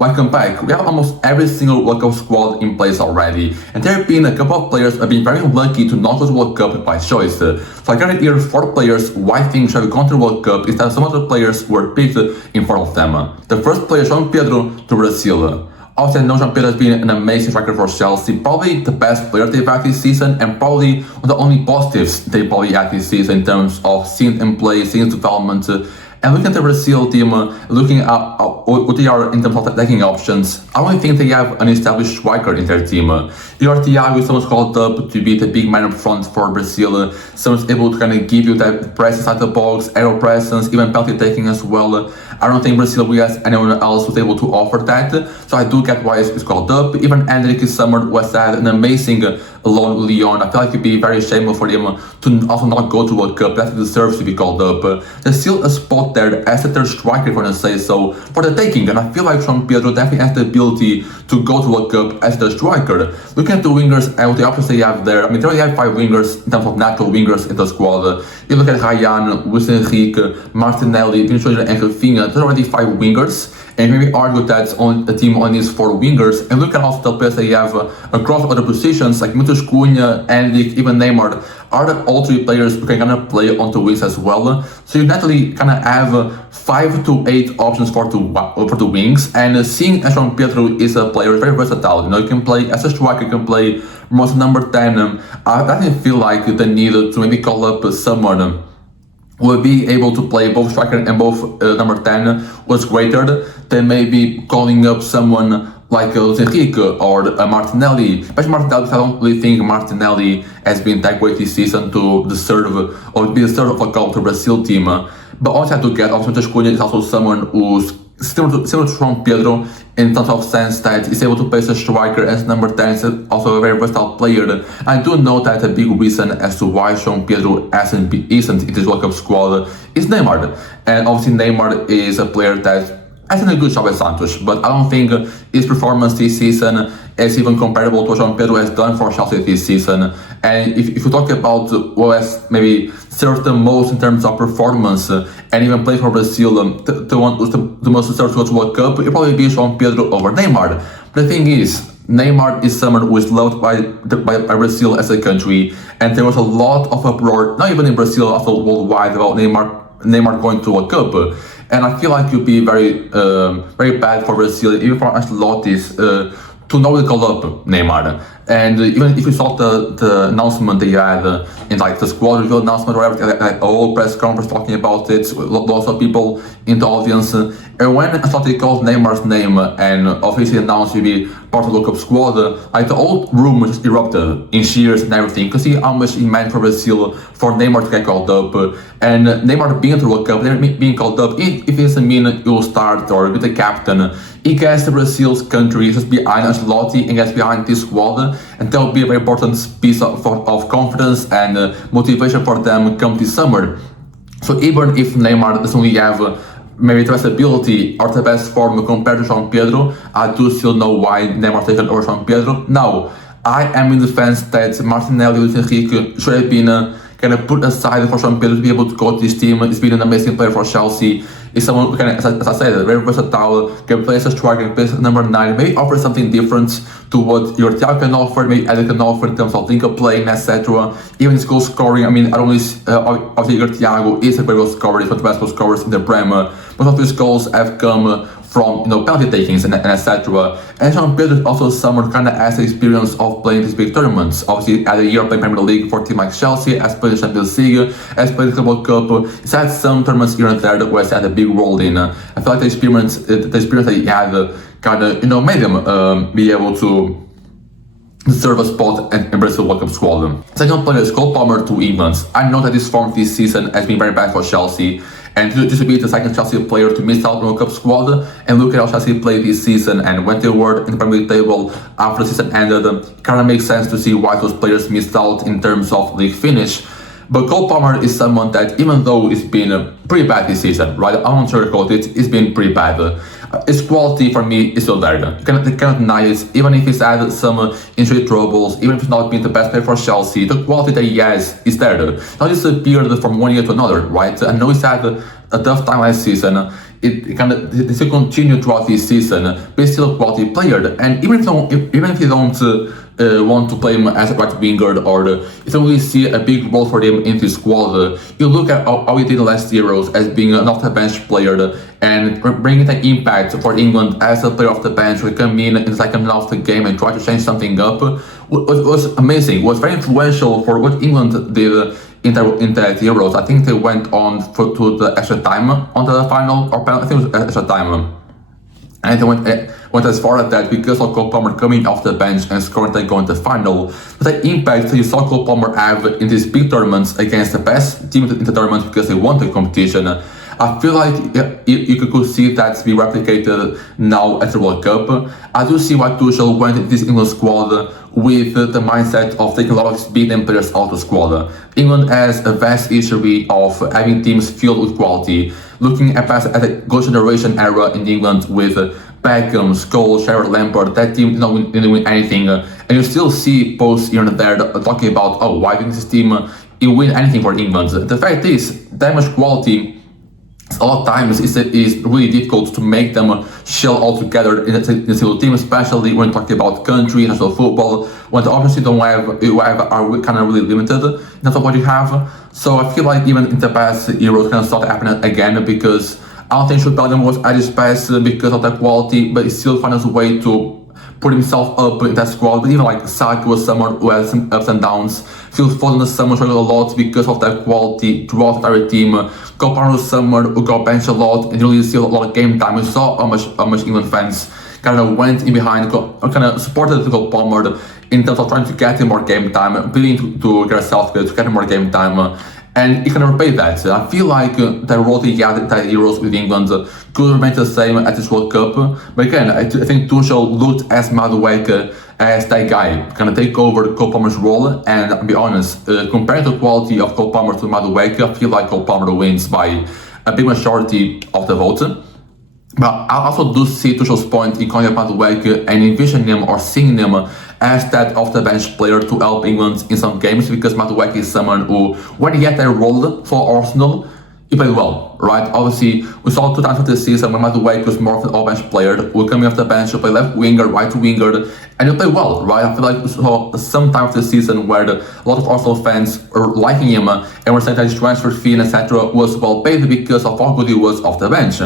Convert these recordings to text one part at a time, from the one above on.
welcome back. We have almost every single World Cup squad in place already, and there have been a couple of players who have been very unlucky to not go to World Cup by choice. So I got here 4 players who I think should have gone to the World Cup instead of some of the players who were picked in front of them. The first player, João Pedro to Brazil. Obviously, I know João Pedro has been an amazing striker for Chelsea, probably the best player they've had this season, and probably one of the only positives they probably had this season in terms of seeing him play, seeing his development. And looking at the Brazil team, looking at what they are in terms of attacking options, I don't think they have an established striker in their team. Thiago is someone called up to be the big man up front for Brazil, someone's able to kind of give you that press inside the box, aerial presence, even penalty taking as well. I don't think Brazil has anyone else who's able to offer that, so I do get why it's called up. Even Endrick is someone who has had an amazing loan with Lyon. I feel like it'd be very shameful for him to also not go to World Cup. That deserves to be called up. There's still a spot there as a third striker, if I want to say so, for the taking, and I feel like João Pedro definitely has the ability to go to World Cup as the striker. Looking at the wingers and the options they have there, I mean, they already have 5 wingers in terms of natural wingers in the squad. You look at Ryan, Luis Henrique, Martinelli, Vinicius and Rafinha, there's already 5 wingers, and maybe argue that the team only needs 4 wingers. And look at also the players they have across other positions, like Matheus Cunha, Endrick, even Neymar, are that all 3 players who can kind of play on the wings as well. So you naturally kind of have 5 to 8 options for the wings, and seeing as João Pedro is a player very versatile, you know, you can play as a striker, you can play most number 10. I didn't feel like the need to maybe call up someone will be able to play both striker and both number 10 was greater than maybe calling up someone like Luis Henrique or Martinelli. Especially Martinelli, I don't really think Martinelli has been that great this season to deserve or be deserved of a call to Brazil team. But also I have to get, Matheus Cunha is also someone who's similar to João Pedro in terms of sense that he's able to play as a striker as number 10, is also a very versatile player. I do know that a big reason as to why João Pedro isn't in this World Cup squad is Neymar. And obviously Neymar is a player that has done a good job at Santos, but I don't think his performance this season is even comparable to what João Pedro has done for Chelsea this season. And if you talk about what has maybe served the most in terms of performance and even play for Brazil, the one who's the most deserved to go to World Cup, it'll probably be João Pedro over Neymar. But the thing is, Neymar is someone who is loved by Brazil as a country, and there was a lot of uproar, not even in Brazil, also worldwide, about Neymar going to World Cup. And I feel like it would be very bad for Brazil, even for Ancelotti, to not call up Neymar. And even if you saw the announcement they had in like the squad reveal announcement or whatever, like a whole press conference talking about it, lots of people in the audience. And when Ancelotti called Neymar's name and officially announced to be part of the World Cup squad, like the old room just erupted in cheers and everything. You can see how much it meant for Brazil for Neymar to get called up. And Neymar being at the World Cup, being called up, if it doesn't mean he'll start or be the captain, he gets Brazil's country just behind Ancelotti and gets behind this squad, and that will be a very important piece of confidence and motivation for them come this summer. So even if Neymar doesn't really have maybe the best ability or the best form compared to João Pedro, I do still know why Neymar taken over João Pedro. Now, I am in the defense that Martinelli, Luis Henrique should have been kind of put aside for João Pedro to be able to go to this team. He's been an amazing player for Chelsea. He's someone who can, as I said, very versatile, can play as a striker, can play as number 9, maybe offer something different to what your Thiago can offer, maybe Eder can offer in terms of link-up playing, etc. Even his goal scoring, I mean, I don't really, obviously your Thiago is a very good scorer, he's one of the best goal scorers in the Premier. Most of his goals have come from penalty takings and etc. And João Pedro is also someone kind of has the experience of playing these big tournaments. Obviously, at a year playing Premier League for a team like Chelsea, has played the Champions League, has played the World Cup. He's had some tournaments here and there that he's had a big role in. I feel like the experience that he had kind of made him be able to deserve a spot in Brazil World Cup squad. Second player is Cole Palmer to England. I know that his form this season has been very bad for Chelsea, and this would be the second Chelsea player to miss out on the World Cup squad. And look at how Chelsea played this season, and when they were in the Premier League table after the season ended, it kind of makes sense to see why those players missed out in terms of league finish. But Cole Palmer is someone that, even though it's been pretty bad this season, right? I won't sugarcoat it, it's been pretty bad. His quality for me is still there. You cannot deny it, even if he's had some injury troubles, even if he's not been the best player for Chelsea, the quality that he has is there. Not disappeared from one year to another, right? I know he's had a tough time last season. it kind of they still continue throughout this season, but he's still a quality player. And even if you don't want to play him as a right winger, or you don't really see a big role for him in the squad, you look at how he did the last Euros as being an off the bench player and bringing the impact for England as a player off the bench, who come in the second half of the game and try to change something up, was amazing. Was very influential for what England did in the Euros. I think they went on to the extra time on the final, or I think it was extra time. And they went as far as that because of Cole Palmer coming off the bench and scoring and going to the final. But the impact you saw Cole Palmer have in these big tournaments against the best team in the tournament because they won the competition, I feel like you could see that be replicated now at the World Cup. I do see why Tuchel went into this England squad with the mindset of taking a lot of big name players out of the squad. England has a vast history of having teams filled with quality. Looking at the gold generation era in England with Beckham, Scholes, Shearer, Lampard, that team didn't win anything. And you still see posts here and there talking about, oh, why didn't this team win anything for England? The fact is, that much quality, a lot of times is really difficult to make them shell all together in a single team, especially when talking about country, national football, when the options you are kind of really limited in terms of what you have. So I feel like even in the past Euros kind of started happening again, because I don't think Jude Bellingham was at his best because of that quality, but he still finds a way to put himself up in that squad. But even like Saka was someone who has some ups and downs. Phil Foden was someone who struggled a lot because of that quality throughout the entire team. Cole Palmer was someone who got benched a lot and you really see a lot of game time. We saw how much England fans kind of went in behind, kind of supported Cole Palmer in terms of trying to get him more game time, appealing to Gareth Southgate to get him more game time. And he can repay that. I feel like the role he had at the Euros with England could remain the same at this World Cup. But again, I think Tuchel looked as Madueke as that guy, kind of take over Cole Palmer's role. And I'll be honest, compared to the quality of Cole Palmer to Madueke, I feel like Cole Palmer wins by a big majority of the vote. But I also do see Tuchel's point in calling up Madueke and envisioning him or seeing him as that off-the-bench player to help England in some games, because Madueke is someone who, when he had a role for Arsenal, he played well, right? Obviously, we saw 2 times of this season when Madueke was more of an off-bench player, who coming off the bench to play left winger, right winger, and he played well, right? I feel like we saw some time of the season where a lot of Arsenal fans were liking him and were saying that his transfer fee and etc. was well paid because of how good he was off the bench.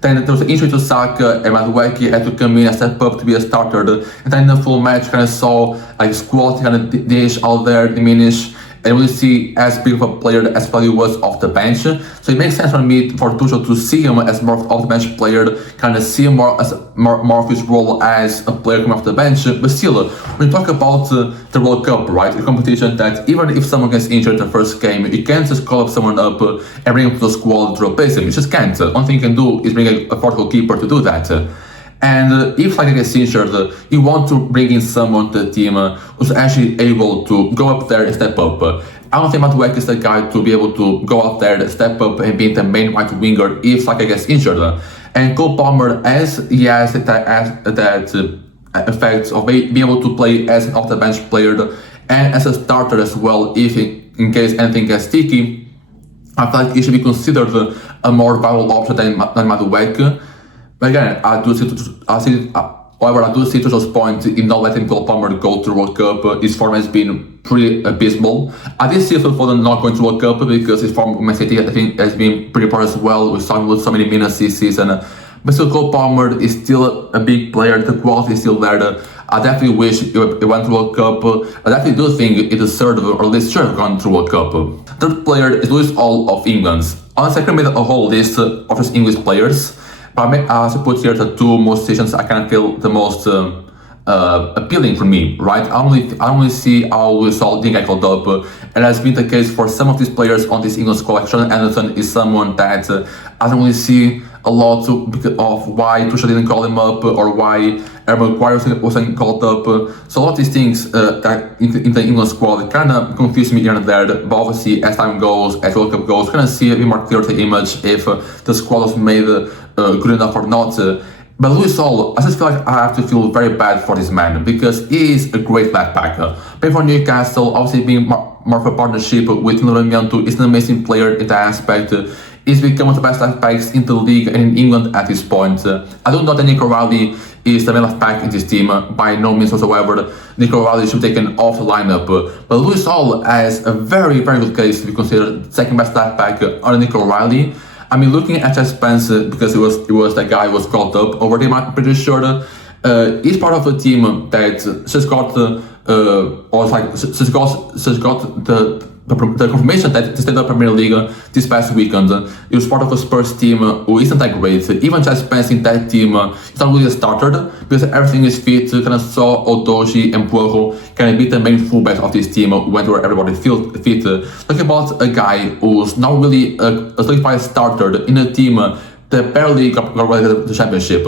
Then there was an injury to Saka, and Madueke had to come in and step up to be a starter. And then the full match kind of saw like his quality kind of dish out there, diminish, and we see as big of a player as probably was off the bench. So it makes sense for me for Tuchel to see him as more of the bench player, kind of see him more as more of his role as a player coming off the bench. But still, when you talk about the World Cup, right, the competition that even if someone gets injured the first game, you can't just call up someone up and bring him to the squad to replace him. You just can't. Only thing you can do is bring a fourth goalkeeper to do that. And if Saka gets injured, you want to bring in someone to the team who's actually able to go up there and step up. I don't think Madueke is the guy to be able to go out there, step up and be the main right winger if Saka gets injured. And Cole Palmer, as he has that effect of being able to play as an off-the-bench player and as a starter as well, if in case anything gets sticky, I feel like he should be considered a more viable option than Madueke. But again, I do see Tuchel's point in not letting Cole Palmer go to the World Cup. His form has been pretty abysmal. I did see Phil Foden not going to the World Cup because his form with Man City, I think, has been pretty poor as well. We saw him with so many minutes this season. But still, Cole Palmer is still a big player. The quality is still there. I definitely wish he went to the World Cup. I definitely do think it deserved, or at least should have gone to the World Cup. Third player is Lewis Hall of England. Honestly, I could have made a whole list of his English players. But I put here the 2 most decisions I kind of feel the most appealing for me, right? I only see how Lewis Hall didn't get called up, and has been the case for some of these players on this England squad. Like Sean Anderson is someone that I don't really see a lot of why Tuchel didn't call him up, or why Harry Maguire wasn't called up. So a lot of these things that in the England squad kind of confuse me here and there. But obviously, as time goes, as World Cup goes, kind of see a bit more clear the image if the squad was made good enough or not. But Lewis Hall, I just feel like I have to feel very bad for this man because he is a great left back. Playing for Newcastle, obviously being more of a partnership with Livramento, is an amazing player in that aspect. He's become one of the best left backs in the league and in England at this point. I don't know that Nico Rowley is the main left back in this team, by no means whatsoever. Nico Rowley should be taken off the lineup. But Lewis Hall has a very, very good case to be considered second best left back under Nico Rowley. I mean, looking at Jess Spence, because it was that guy who was called up already, I'm pretty sure he's part of a team that just got the confirmation that they stayed in the Premier League this past weekend. He was part of a Spurs team who isn't that great. Even Jess Spence in that team is not really a starter because everything is fit. Kind of saw Odoji and Puerro kind of be the main fullbacks of this team whenever everybody fit. Talking about a guy who's not really a solidified starter in a team that barely got relegated to the championship.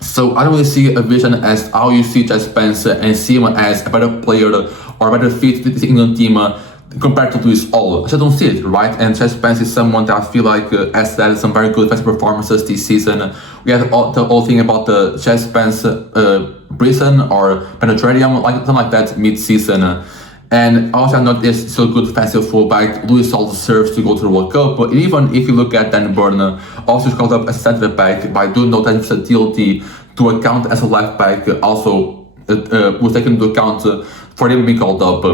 So I don't really see a vision as how you see Jess Spence and see him as a better player or a better fit to this England team compared to Lewis Hall. I just don't see it, right? And Jess Spence is someone that I feel like has had some very good defensive performances this season. We had the whole thing about the Jess Spence prison or penetrarium, something like that, mid-season. And also I know there's still a good defensive fullback. Lewis Hall deserves to go to the World Cup. But even if you look at Dan Burn, also called up as a centre back, but I do know that versatility to account as a left back also was taken into account for him being called up.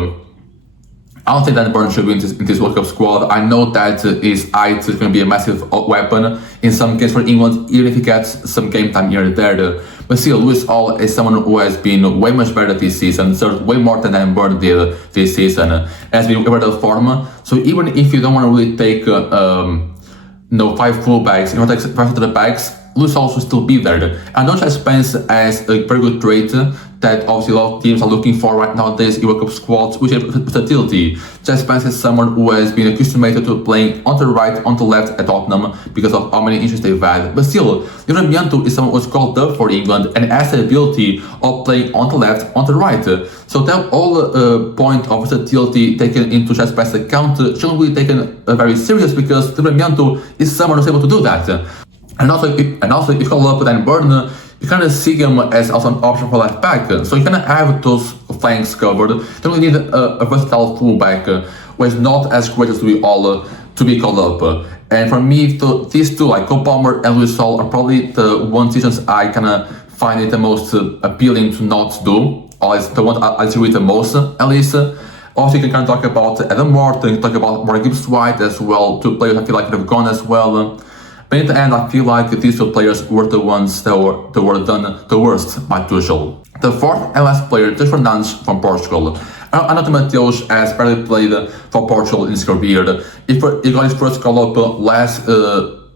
I don't think Dan Burn should be in this World Cup squad. I know that his height is going to be a massive weapon in some case for England, even if he gets some game time here and there. But still, Lewis Hall is someone who has been way much better this season, served way more than Dan Burn did this season, has been in better form. So even if you don't want to really take 5 fullbacks, you want to take the rest of the backs, Lewis Hall should still be there. I know Jess Spence has a very good trait that obviously a lot of teams are looking for right nowadays in World Cup squads, which is versatility. Jess Spence is someone who has been accustomed to playing on the right, on the left at Tottenham because of how many injuries they've had. But still, Livramento is someone who was called up for England and has the ability of playing on the left, on the right. So that all point of versatility taken into Jess Spence's account shouldn't be taken very serious because Livramento is someone who's able to do that. And also if you call up Dan Burn, you kind of see him as also an option for left back. So you kind of have those flanks covered. You don't really need a versatile fullback who is not as great as we all to be called up. And for me, these two, like Cole Palmer and Lewis Hall, are probably the one decisions I kind of find it the most appealing to not do. Or it's the one I see with the most, at least. Also, you can kind of talk about Adam Morton, talk about Morgan Gibbs-White as well, two players I feel like have gone as well. But in the end, I feel like these two players were the ones that were done the worst by Tuchel. The fourth and last player, Teo Fernandes from Portugal. I know that Mateus has barely played for Portugal in his career. He got his first call-up last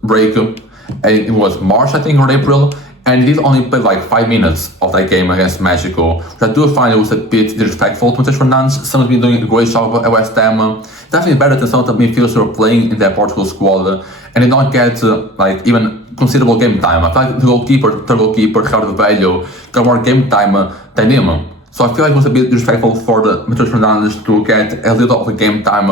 break, and it was March, I think, or April, and he did only play like 5 minutes of that game against Mexico, which I do find it was a bit disrespectful to Teo Fernandes. Someone's been doing a great job at West Ham. Definitely better than some of the midfielders who are playing in that Portugal squad. And did not get like even considerable game time. I feel like the goalkeeper, Ricardo Velho, got more game time than him. So I feel like it was a bit disrespectful for the Mateus Fernandes to get a little of a game time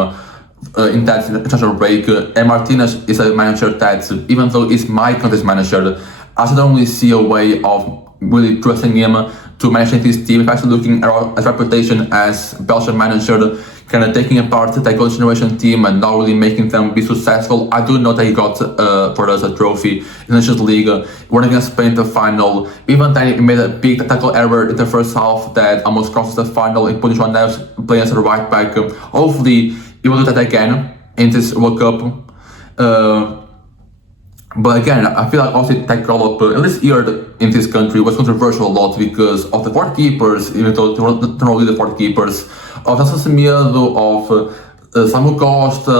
in that international break. And Martinez is a manager that, even though he's my country's manager, I still don't really see a way of really trusting him to manage this team. If I'm actually looking at his reputation as Belgian manager, kind of taking apart that Gold Generation team and not really making them be successful. I do know that he got for us a trophy in the Nations League. We're against Spain in the final. Even then, he made a big tackle error in the first half that almost cost us the final in putting João Neves playing as a right back. Hopefully, he will do that again in this World Cup. But again, I feel like also that call-up, at least here in this country, was controversial a lot because of the 4 keepers, even though they're not really the 4 keepers, of Nelson Semedo, of Samu Costa,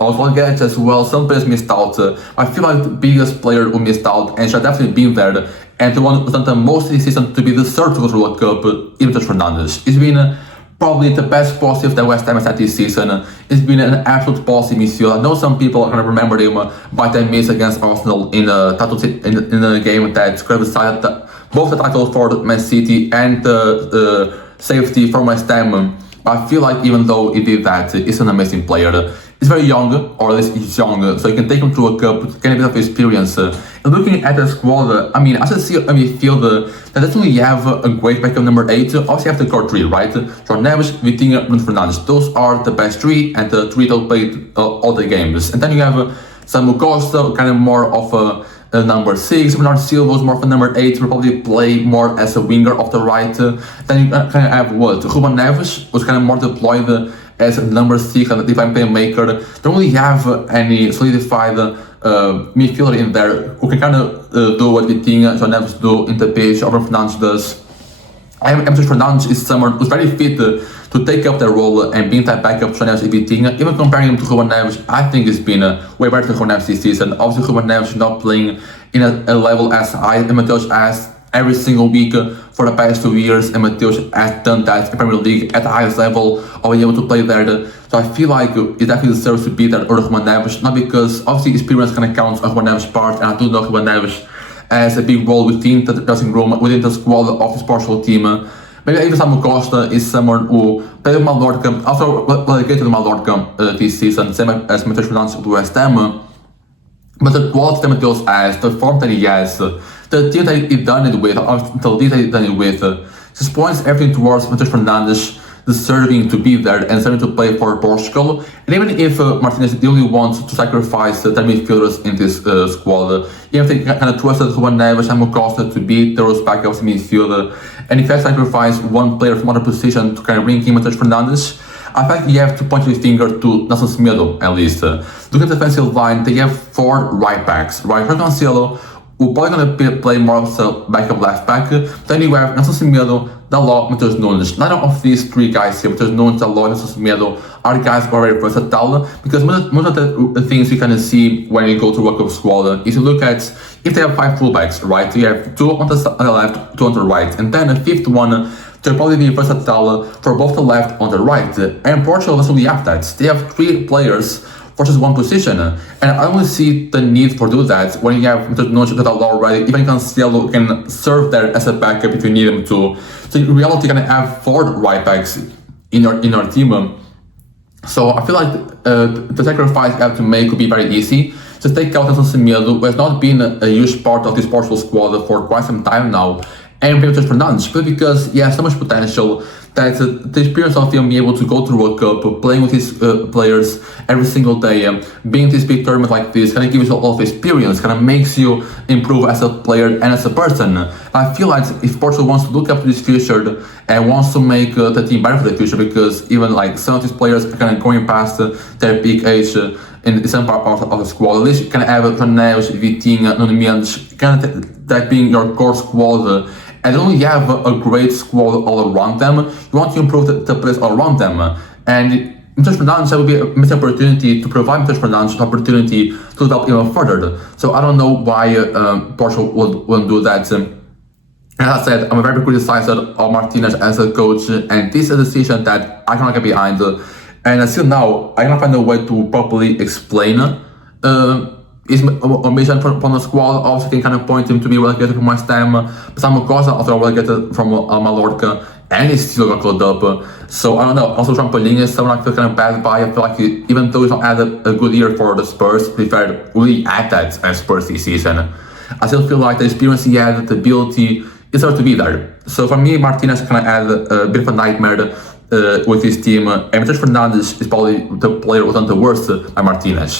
Oswald Guedes as well. Some players missed out. I feel like the biggest player who missed out and should have definitely been there, and the one who's done the most this season to be the third to go to the World Cup, even Teo Fernandes. He's been probably the best positive that West Ham has had this season. It's been an absolute positive midfield. I know some people are going to remember him by that miss against Arsenal in a game that could have decided both the title for Man City and the safety for West Ham. But I feel like even though he did that, he's an amazing player. He's very young, or at least he's young, so you can take him to a cup, get a bit of experience. And looking at the squad, I mean, as I see a midfield that doesn't really have a great backup number 8. Obviously, you have the core 3, right? João Neves, Vitinha, Bruno Fernandes. Those are the best 3, and the 3 that played all the games. And then you have Samu Costa, kind of more of a number 6. Bernardo Silva was more of a number 8, will probably play more as a winger off the right. Then you kind of have what? Ruben Neves was kind of more deployed as a number 6 and a divine playmaker. Don't really have any solidified midfielder in there who can kind of do what Vitinha, João Neves do in the pitch, or Fernandes does. Matheus Fernandes is someone who's very fit to take up that role and being that backup to João Neves and Vitinha. Even comparing him to Ruben Neves, I think it's been way better than Ruben Neves this season. Obviously, Ruben Neves is not playing in a level as high as Matheus has every single week for the past 2 years, and Matheus has done that in Premier League at the highest level, or being able to play there. So I feel like it definitely deserves to be there over Ruben Neves, not because obviously experience kind of counts on Ruben Neves' part, and I do know Ruben Neves has a big role within the dressing room, within the squad of this Portugal team. Maybe even Samu Costa is someone who played with Mallorca, also relegated to Mallorca this season, same as Matheus Fernandes with West Ham. But the quality that Matheus has, the form that he has, the team that he done it with, the league that he done it with, just points everything towards Matheus Fernandes deserving to be there and deserving to play for Portugal. And even if Martinez really wants to sacrifice the midfielders in this squad, even if they kind of trusted Ruben Neves and Samu Costa to be those backups in midfield, and if they sacrifice one player from other position to kind of bring in Matheus Fernandes, I think you have to point your finger to Nelson Semedo, at least. Look at the defensive line, they have 4 right backs, right? João Cancelo, who's probably going to play more of a backup left back. Then you have Nelson Semedo, Dalot, Matheus Nunes. None of these 3 guys here, Matheus Nunes, Dalot, Nelson Semedo, are guys who are very versatile, because most of the things you can see when you go to World Cup squad is you look at if they have 5 fullbacks, right? You have 2 on the left, 2 on the right, and then a 5th one. They'll probably be versatile for both the left and the right. And Portugal doesn't really have that. They have 3 players for just one position. And I only see the need for do that when you have Matheus Nunes that are already. Even Cancelo can serve there as a backup if you need him to. So in reality, you're going to have 4 right backs in your team. So I feel like the sacrifice you have to make could be very easy. Just take out Nelson Semedo, who has not been a huge part of this Portugal squad for quite some time now, and Matheus Fernandes, but because he has so much potential that the experience of him being able to go through World Cup, playing with his players every single day, being this big tournament like this, kind of gives you a lot of experience, kind of makes you improve as a player and as a person. I feel like if Portugal wants to look up to this future and wants to make the team better for the future, because even like some of these players are kind of going past their peak age in some part of the squad, at least you can have João Neves, Vitinha, Nuno Mendes, kind of that being your core squad. And then you have a great squad all around them. You want to improve the players all around them. And Matheus Fernandes, that would be a missed opportunity to provide Matheus Fernandes an opportunity to develop even further. So I don't know why Portugal wouldn't do that. As I said, I'm a very criticized of Martinez as a coach, and this is a decision that I cannot get behind. And until now, I cannot find a way to properly explain his omission from the squad. Also can kind of point him to be relegated from West Ham, but Samu Costa also relegated from Mallorca, and he still got called up. So I don't know. Also, Trampolin is someone I feel kind of bad by. I feel like even though he's not had a good year for the Spurs, to be fair, really at that as Spurs this season, I still feel like the experience he had, the ability, is hard to be there. So for me, Martinez kind of had a bit of a nightmare with his team, and Matheus Fernandes is probably the player who's done the worst by Martinez.